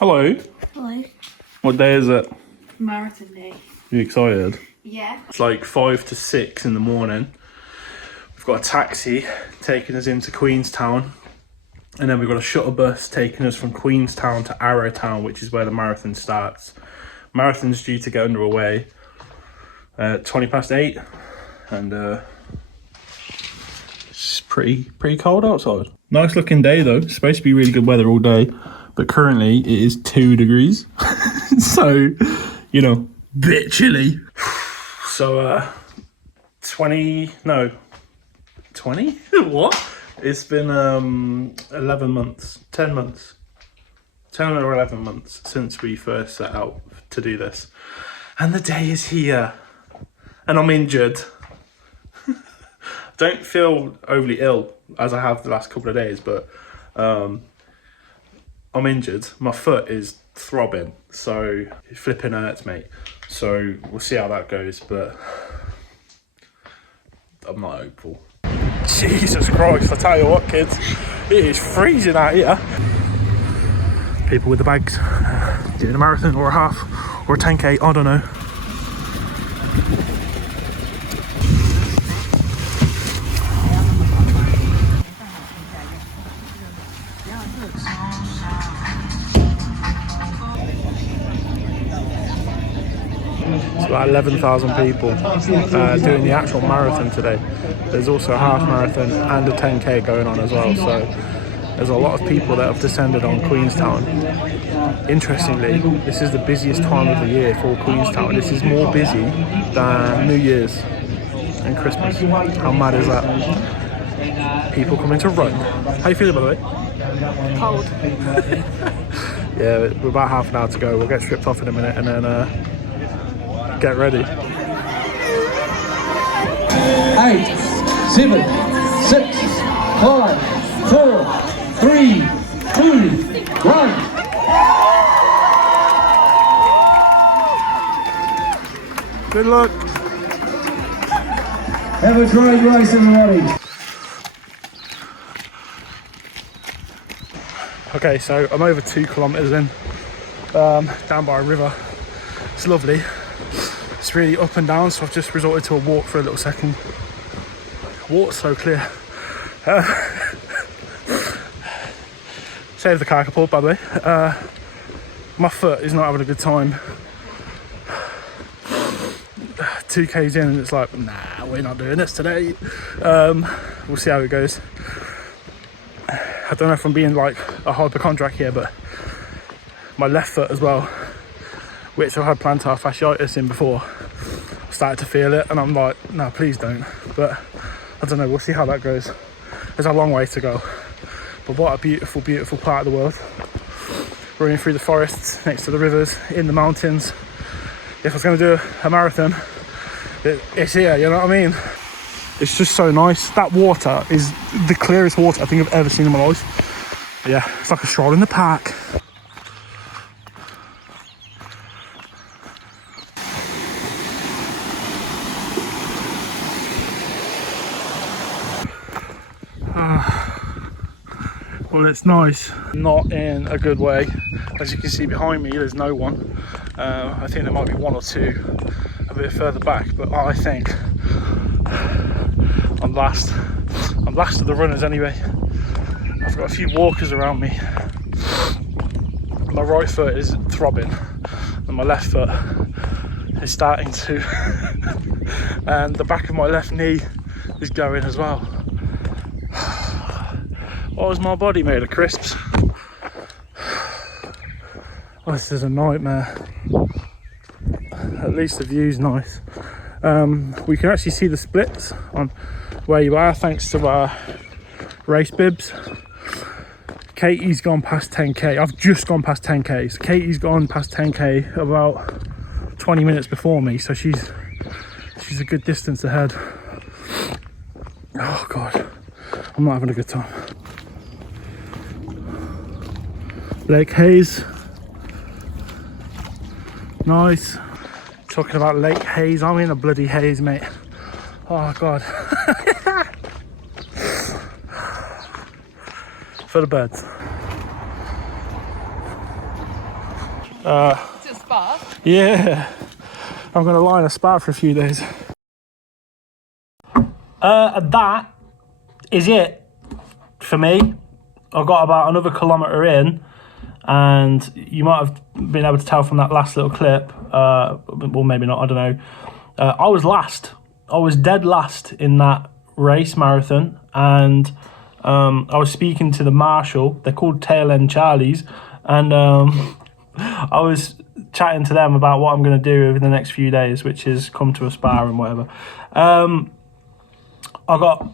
Hello. Hello. What day is it? Marathon day. You excited? Yeah. It's like 5 to 6 in the morning. We've got a taxi taking us into Queenstown. And then we've got a shuttle bus taking us from Queenstown to Arrowtown, which is where the marathon starts. Marathon's due to get underway at 8:20. And it's pretty cold outside. Nice looking day though. It's supposed to be really good weather all day. But currently it is 2 degrees. So, you know, bit chilly. So 20? What? It's been 11 months, 10 months, 10 or 11 months since we first set out to do this. And the day is here. And I'm injured. Don't feel overly ill as I have the last couple of days, but I'm injured. My foot is throbbing, so it flipping hurts, mate. So we'll see how that goes, but I'm not hopeful. Jesus Christ, I tell you what, kids, it is freezing out here. People with the bags doing a marathon or a half or a 10k, I don't know. It's about 11,000 people doing the actual marathon today. There's also a half marathon and a 10k going on as well, so there's a lot of people that have descended on Queenstown. Interestingly, this is the busiest time of the year for Queenstown. This is more busy than New Year's and Christmas. How mad is that? People coming to run. How you feeling, by the way? Cold. Yeah, we're about half an hour to go. We'll get stripped off in a minute and then get ready. 8, 7, 6, 5, 4, 3, 2, 1. Good luck. Have a great race, everybody. Okay, so I'm over 2 kilometers in, down by a river. It's lovely. It's really up and down, so I've just resorted to a walk for a little second. Water's so clear. Save the car support, by the way. My foot is not having a good time. 2k's in and it's like, nah, we're not doing this today. We'll see how it goes. I don't know if I'm being like a hypochondriac here, but my left foot as well, which I had plantar fasciitis in before, started to feel it, and I'm like, no, please don't. But I don't know, we'll see how that goes. There's a long way to go, but what a beautiful, beautiful part of the world. Running through the forests, next to the rivers, in the mountains. If I was going to do a marathon, it's here, you know what I mean? It's just so nice. That water is the clearest water I think I've ever seen in my life. Yeah, it's like a stroll in the park. Well, it's nice. Not in a good way. As you can see behind me, there's no one. I think there might be one or two a bit further back, but I think I'm last. I'm last of the runners anyway. I've got a few walkers around me. My right foot is throbbing and my left foot is starting to and the back of my left knee is going as well. Why was my body made of crisps? Oh, this is a nightmare. At least the view's nice. We can actually see the splits on where you are thanks to our race bibs. Katie's gone past 10k. I've just gone past 10k. So Katie's gone past 10k about 20 minutes before me, so she's a good distance ahead. Oh god, I'm not having a good time. Lake Hayes, nice. Talking about Lake Hayes, I'm in a bloody haze, mate. Oh god. For the birds. It's a spa. Yeah, I'm going to lie in a spa for a few days. That is it for me. I got about another kilometre in, and you might have been able to tell from that last little clip, well, maybe not, I don't know. I was last. I was dead last in that race marathon, and I was speaking to the marshal. They're called Tail End Charlies, and I was chatting to them about what I'm going to do over the next few days, which is come to a spa and whatever. I got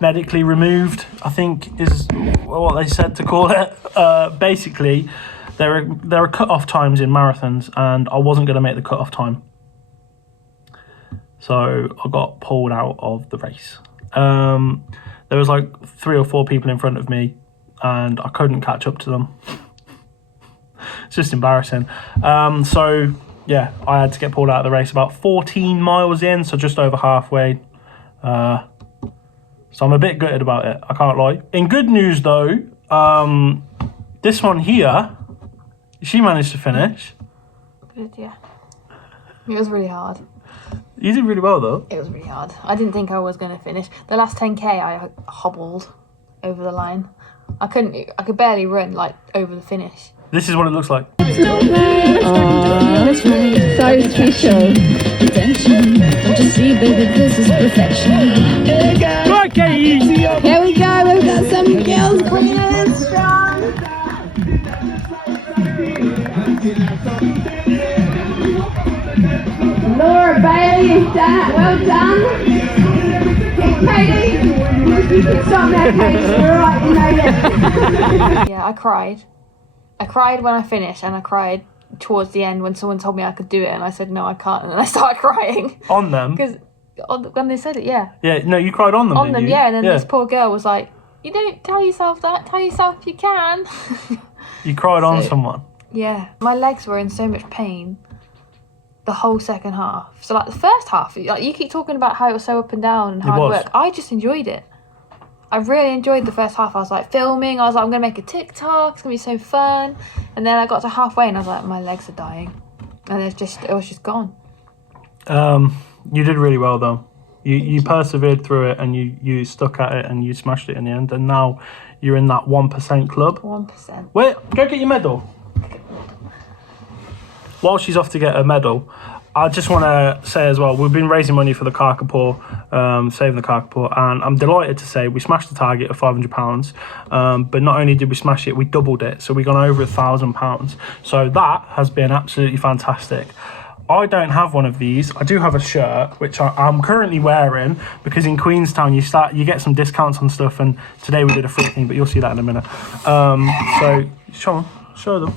medically removed, I think is what they said to call it. Basically, there are cut-off times in marathons, and I wasn't going to make the cut-off time. So I got pulled out of the race. There was like 3 or 4 people in front of me, and I couldn't catch up to them. It's just embarrassing. So yeah, I had to get pulled out of the race about 14 miles in, so just over halfway. So I'm a bit gutted about it, I can't lie. In good news though, this one here, she managed to finish. Good, yeah. It was really hard. You did really well though. It was really hard. I didn't think I was going to finish. The last 10k I hobbled over the line. I could barely run like over the finish. This is what it looks like. That's right. So special. Attention. Don't you see, baby, this is perfection. Go, Katie. Here we go. We've got some girls coming in strong. Laura Bailey is done. Well done. Katie. You can stop now, Katie. You're right. You know that. Yeah, I cried. I cried when I finished, and I cried towards the end when someone told me I could do it, and I said no, I can't, and then I started crying. On them? Because when they said it, yeah. Yeah, no, you cried on them, On didn't them, you? yeah, and then this poor girl was like, you don't tell yourself that, tell yourself you can. You cried on someone? Yeah. My legs were in so much pain the whole second half. So like the first half, like you keep talking about how it was so up and down and hard work. I just enjoyed it. I really enjoyed the first half. I was like filming. I was like, I'm going to make a TikTok. It's going to be so fun. And then I got to halfway and I was like, my legs are dying. And it was just gone. You did really well though. You persevered through it, and you stuck at it, and you smashed it in the end. And now you're in that 1% club. 1%. Wait, go get your medal. While she's off to get her medal, I just want to say as well, we've been raising money for the Carcapore, saving the Carcapore, and I'm delighted to say we smashed the target of £500. But not only did we smash it, we doubled it. So we gone over £1,000. So that has been absolutely fantastic. I don't have one of these. I do have a shirt, which I'm currently wearing, because in Queenstown you get some discounts on stuff, and today we did a free thing, but you'll see that in a minute. So show them.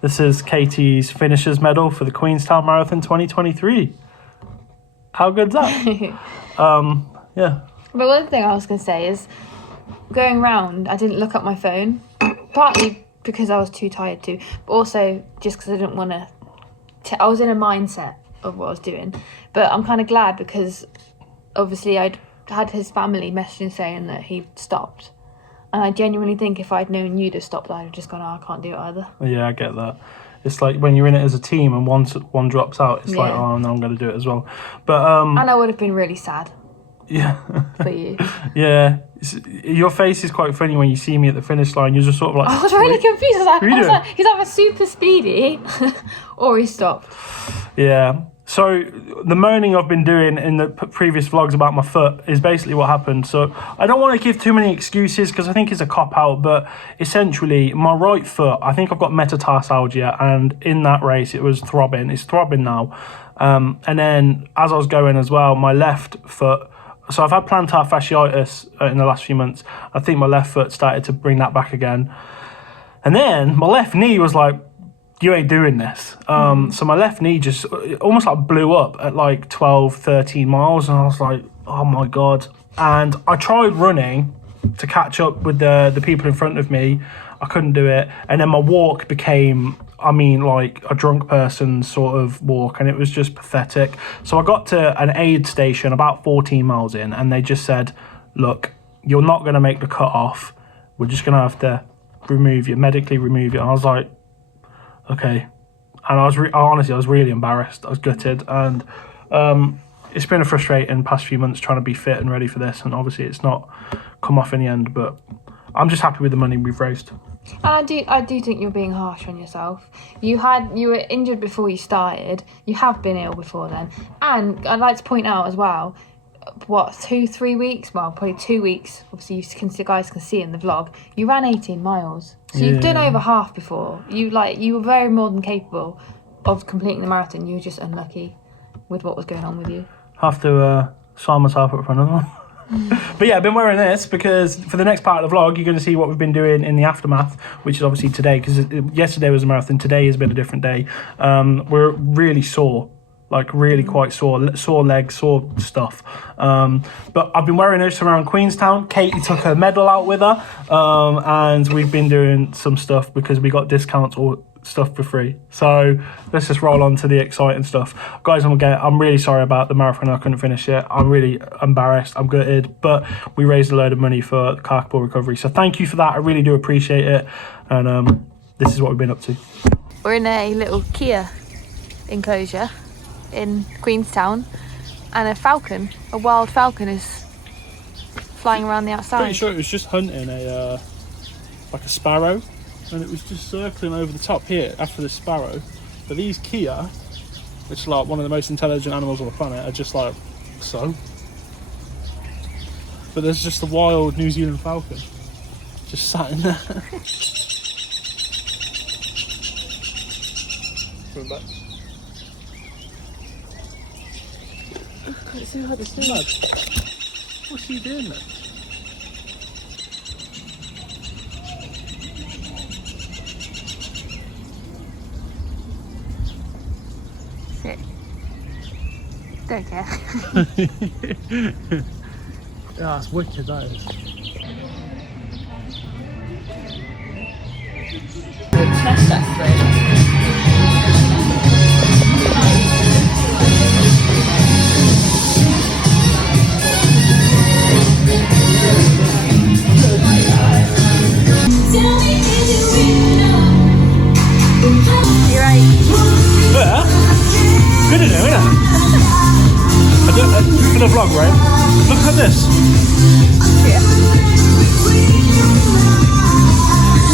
This is Katie's finisher's medal for the Queenstown Marathon 2023. How good's that? Yeah. But one thing I was going to say is, going round, I didn't look at my phone, partly because I was too tired to, but also just because I didn't want to. I was in a mindset of what I was doing. But I'm kind of glad, because obviously I'd had his family messaging saying that he stopped. And I genuinely think if I'd known you'd have stopped, I'd have just gone, I can't do it either. Yeah, I get that. It's like when you're in it as a team and one drops out, it's like, oh, no, I'm going to do it as well. But and I would have been really sad. Yeah. For you. Yeah. Your face is quite funny when you see me at the finish line. You're just sort of like... I was really confused. I was like, he's either super speedy or he stopped. Yeah. So the moaning I've been doing in the previous vlogs about my foot is basically what happened. So I don't want to give too many excuses, because I think it's a cop-out, but essentially my right foot, I think I've got metatarsalgia, and in that race it was throbbing. It's throbbing now. And then as I was going as well, my left foot, so I've had plantar fasciitis in the last few months. I think my left foot started to bring that back again. And then my left knee was like, you ain't doing this. So my left knee just almost like blew up at like 12, 13 miles. And I was like, oh my God. And I tried running to catch up with the people in front of me. I couldn't do it. And then my walk became, I mean, like a drunk person sort of walk. And it was just pathetic. So I got to an aid station about 14 miles in, and they just said, look, you're not going to make the cut off. We're just going to have to medically remove you. And I was like, okay. And honestly, I was really embarrassed. I was gutted, and it's been a frustrating past few months trying to be fit and ready for this, and obviously it's not come off in the end, but I'm just happy with the money we've raised. And I do think you're being harsh on yourself. You were injured before you started. You have been ill before then. And I'd like to point out as well, what, 2-3 weeks? Well, probably 2 weeks. Obviously, you guys can see in the vlog. You ran 18 miles. So you've done over half before. You were very more than capable of completing the marathon. You were just unlucky with what was going on with you. Have to sign myself up for another one. But yeah, I've been wearing this because for the next part of the vlog, you're going to see what we've been doing in the aftermath, which is obviously today, because yesterday was a marathon. Today has been a different day. We're really sore, like really quite sore legs, sore stuff. But I've been wearing this around Queenstown. Katie took her medal out with her, and we've been doing some stuff because we got discounts or stuff for free. So let's just roll on to the exciting stuff, guys. I'm really sorry about the marathon. I couldn't finish it. I'm really embarrassed. I'm gutted, but we raised a load of money for the carpal recovery, so thank you for that. I really do appreciate it. And this is what we've been up to. We're in a little Kia enclosure in Queenstown, and a wild falcon is flying around the outside. Pretty sure it was just hunting like a sparrow, and it was just circling over the top here after the sparrow. But these Kia, which are like one of the most intelligent animals on the planet, are just like so. But there's just a wild New Zealand falcon just sat in there. Coming back. It's so hard to see. What's he doing then? Sit. Don't care. Yeah, it's wicked, that is. You're right. Yeah. Good in there, isn't it? For the vlog, right? Look at this. Yeah.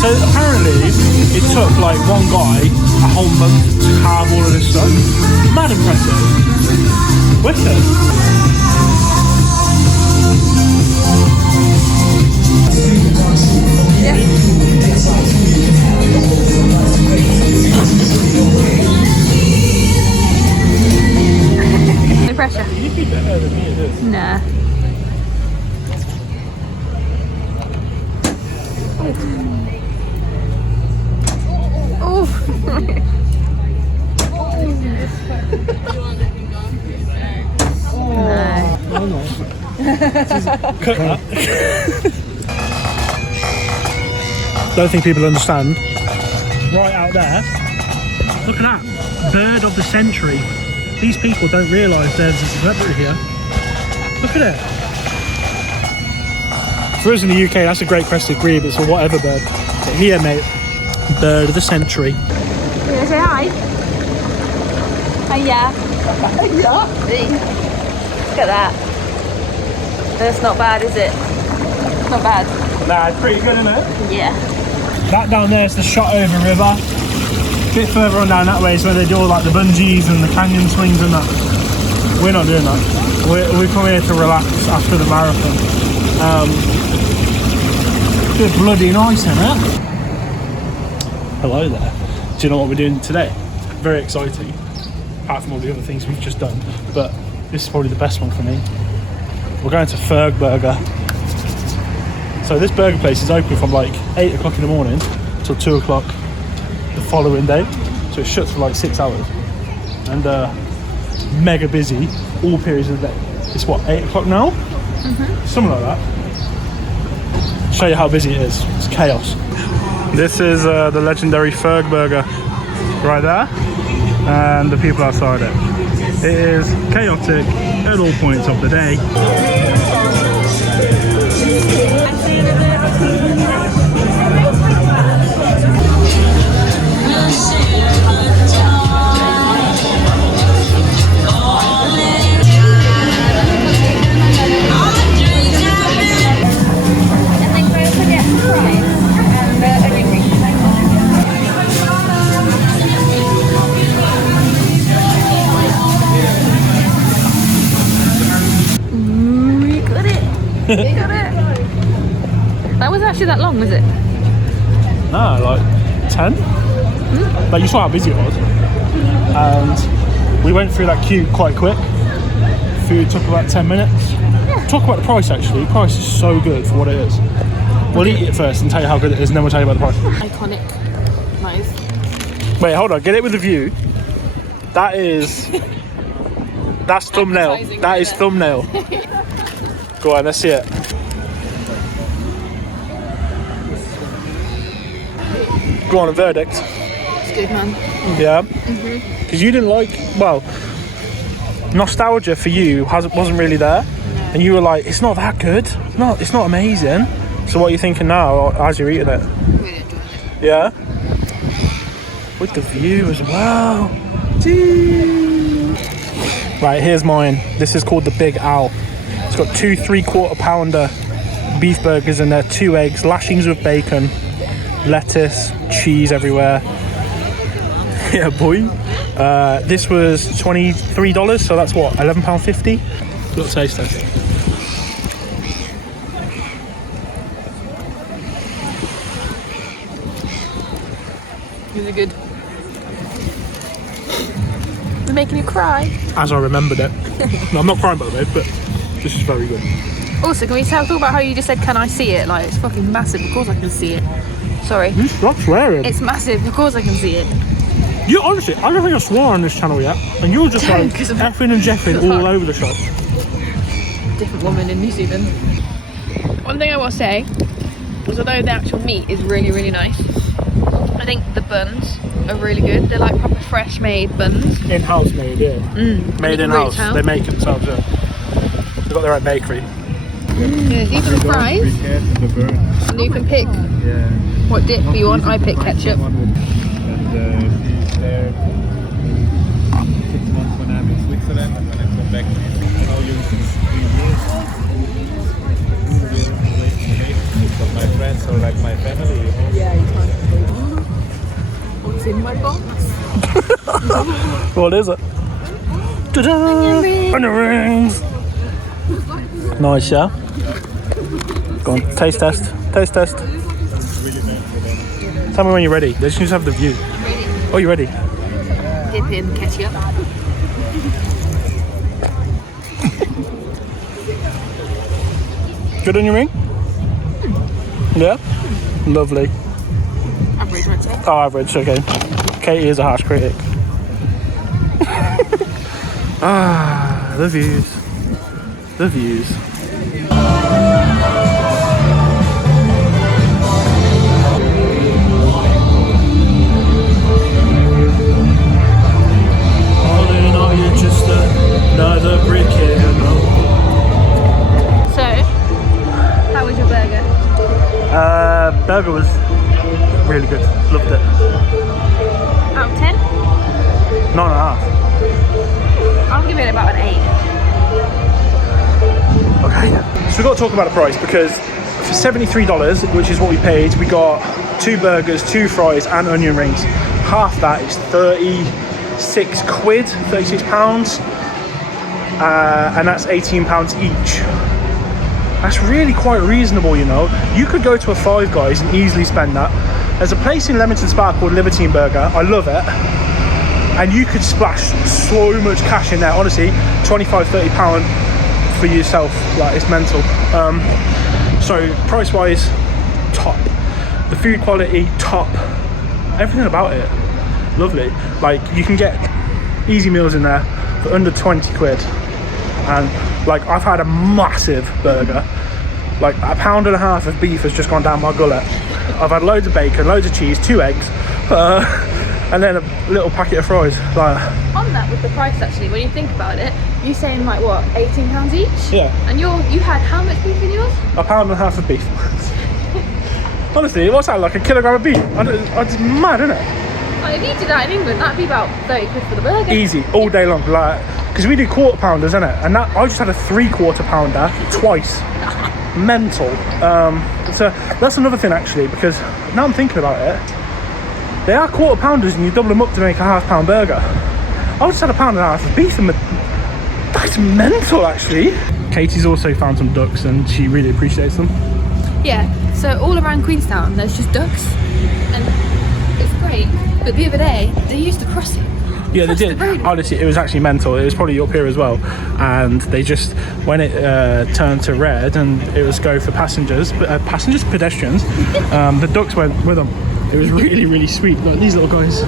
So apparently it took like one guy a whole month to carve all of this stuff. Mad impressive. Wicked. No pressure. You keep it better than me, it is. Nah. Cut that. Don't think people understand. Right out there, look at that, bird of the century. These people don't realise there's a celebrity here. Look at it. For us in the UK, that's a great crested grebe. It's a whatever bird. But here, mate, bird of the century. You gonna say hi? Hiya. Look at that. That's not bad, is it? Not bad. Nah, it's pretty good, isn't it? Yeah. That down there is the Shotover River. A bit further on down that way is where they do all like the bungees and the canyon swings and that. We're not doing that. We come here to relax after the marathon. Good bloody nice, isn't it? Hello there. Do you know what we're doing today? Very exciting. Apart from all the other things we've just done, but this is probably the best one for me. We're going to Fergburger. So this burger place is open from like 8 o'clock in the morning till 2 o'clock the following day. So it shuts for like 6 hours. And mega busy all periods of the day. It's what, 8 o'clock now? Mm-hmm. Something like that. Show you how busy it is. It's chaos. This is the legendary Fergburger right there. And the people outside it. It is chaotic at all points of the day. long was it? No, like 10. Like you saw how busy it was. And we went through that queue quite quick. Food took about 10 minutes. Talk about the price actually. The price is so good for what it is. We'll eat it first and tell you how good it is, and then we'll tell you about the price. Iconic. Nice. Wait, hold on. Get it with the view. That is... That's thumbnail. That is thumbnail. Go on, let's see it. Go on, a verdict. It's good, man. Yeah? Because you didn't like... Well, nostalgia for you wasn't really there. And you were like, it's not that good. It's not amazing. So what are you thinking now as you're eating it? Really enjoying it. Yeah? With the view as well. Gee. Right, here's mine. This is called the Big Al. It's got 2 3/4 pounder beef burgers in there, 2 eggs, lashings with bacon, lettuce, cheese everywhere. Yeah, boy. This was $23, so that's what, £11.50? Little taste test. Is it good? We're making you cry. As I remembered it. No, I'm not crying by the way, but this is very good. Also, can we talk about how you just said, can I see it? Like, it's fucking massive. Of course I can see it. Sorry. You stop swearing. It's massive. Of course I can see it. You honestly, I don't think I swore on this channel yet. And you're just like effing and jeffing all over the shop. Different woman in New Zealand. One thing I will say is, although the actual meat is really, really nice, I think the buns are really good. They're like proper fresh made buns. In-house made, yeah. Made in-house. Really They make it themselves, yeah. They've got their own bakery. There's even fries. And you can pick what dip you want. I pick ketchup. And she's there 6 months when I'm in Switzerland, and when I come back, I know you since 3 years. But my friends are like my family. Yeah, you can't. What's in my box? What is it? Ta-da! Onion rings! Nice, yeah? Go on, taste test. Taste test. Tell me when you're ready. They just need to have the view. Ready? Oh, you ready? Dip in ketchup. Good on your ring? Yeah? Lovely. Average, I'd say. Oh, average, okay. Katie is a harsh critic. Ah, the views. The views. You're just another brick in the road. So, how was your burger? Burger was really good. Loved it. Out of 10? 9.5. I'll give it about an 8. Okay. So we've got to talk about the price, because for $73, which is what we paid, we got 2 burgers, 2 fries and onion rings. Half that is 36 quid, 36 pounds, and that's 18 pounds each. That's really quite reasonable, you know. You could go to a Five Guys and easily spend that. There's a place in Leamington Spa called Libertine Burger. I love it. And you could splash so much cash in there. Honestly, 25, 30 pound for yourself. Like, it's mental. So price-wise, top. The food quality, top. Everything about it, lovely. Like, you can get easy meals in there for under 20 quid. And like, I've had a massive burger. Like, 1.5 pounds of beef has just gone down my gullet. I've had loads of bacon, loads of cheese, 2 eggs, and then a little packet of fries. Like, On that, with the price actually, when you think about it, you're saying like what, £18 each? Yeah. And you had how much beef in yours? 1.5 pounds of beef. Honestly, what's that, like a kilogram of beef? It's mad, isn't it? Like, if you did that in England, that'd be about 30 quid for the burger. Easy, all day long. Like, because we do quarter pounders, isn't it? And that, I just had a 3/4 pounder twice. Mental. So that's another thing actually, because now I'm thinking about it, they are quarter pounders and you double them up to make a £1/2 pound burger. I just had 1.5 pounds of beef, and that's mental actually. Katie's also found some ducks and she really appreciates them. Yeah, So all around Queenstown there's just ducks and it's great. But the other day they used to cross it. Yeah, they did. Honestly, it was actually mental. It was probably up here as well. And they just, when it turned to red and it was go for passengers, pedestrians, the ducks went with them. It was really, really sweet. Look, these little guys.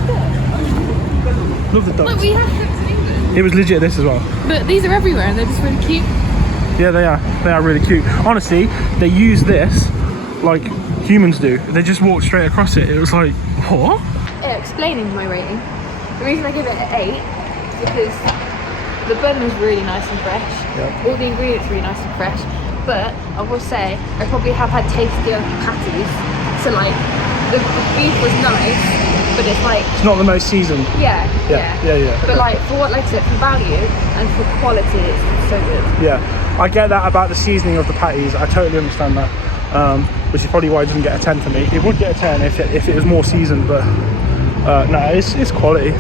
Love the ducks. Look, we have ducks in England. It was legit this as well. But these are everywhere and they're just really cute. Yeah, they are. They are really cute. Honestly, they use this like humans do. They just walk straight across it. It was like, what? Explaining my rating. The reason I give it an 8 is because the bun was really nice and fresh. Yep. All the ingredients really nice and fresh. But I will say I probably have had tastier patties. So like the beef was nice, but it's like It's not the most seasoned. yeah. But like for what, like I said, for value and for quality, it's so good. Yeah, I get that about the seasoning of the patties. I totally understand that. Which is probably why it doesn't get a 10 for me. It would get a 10 if it was more seasoned, but no, it's quality.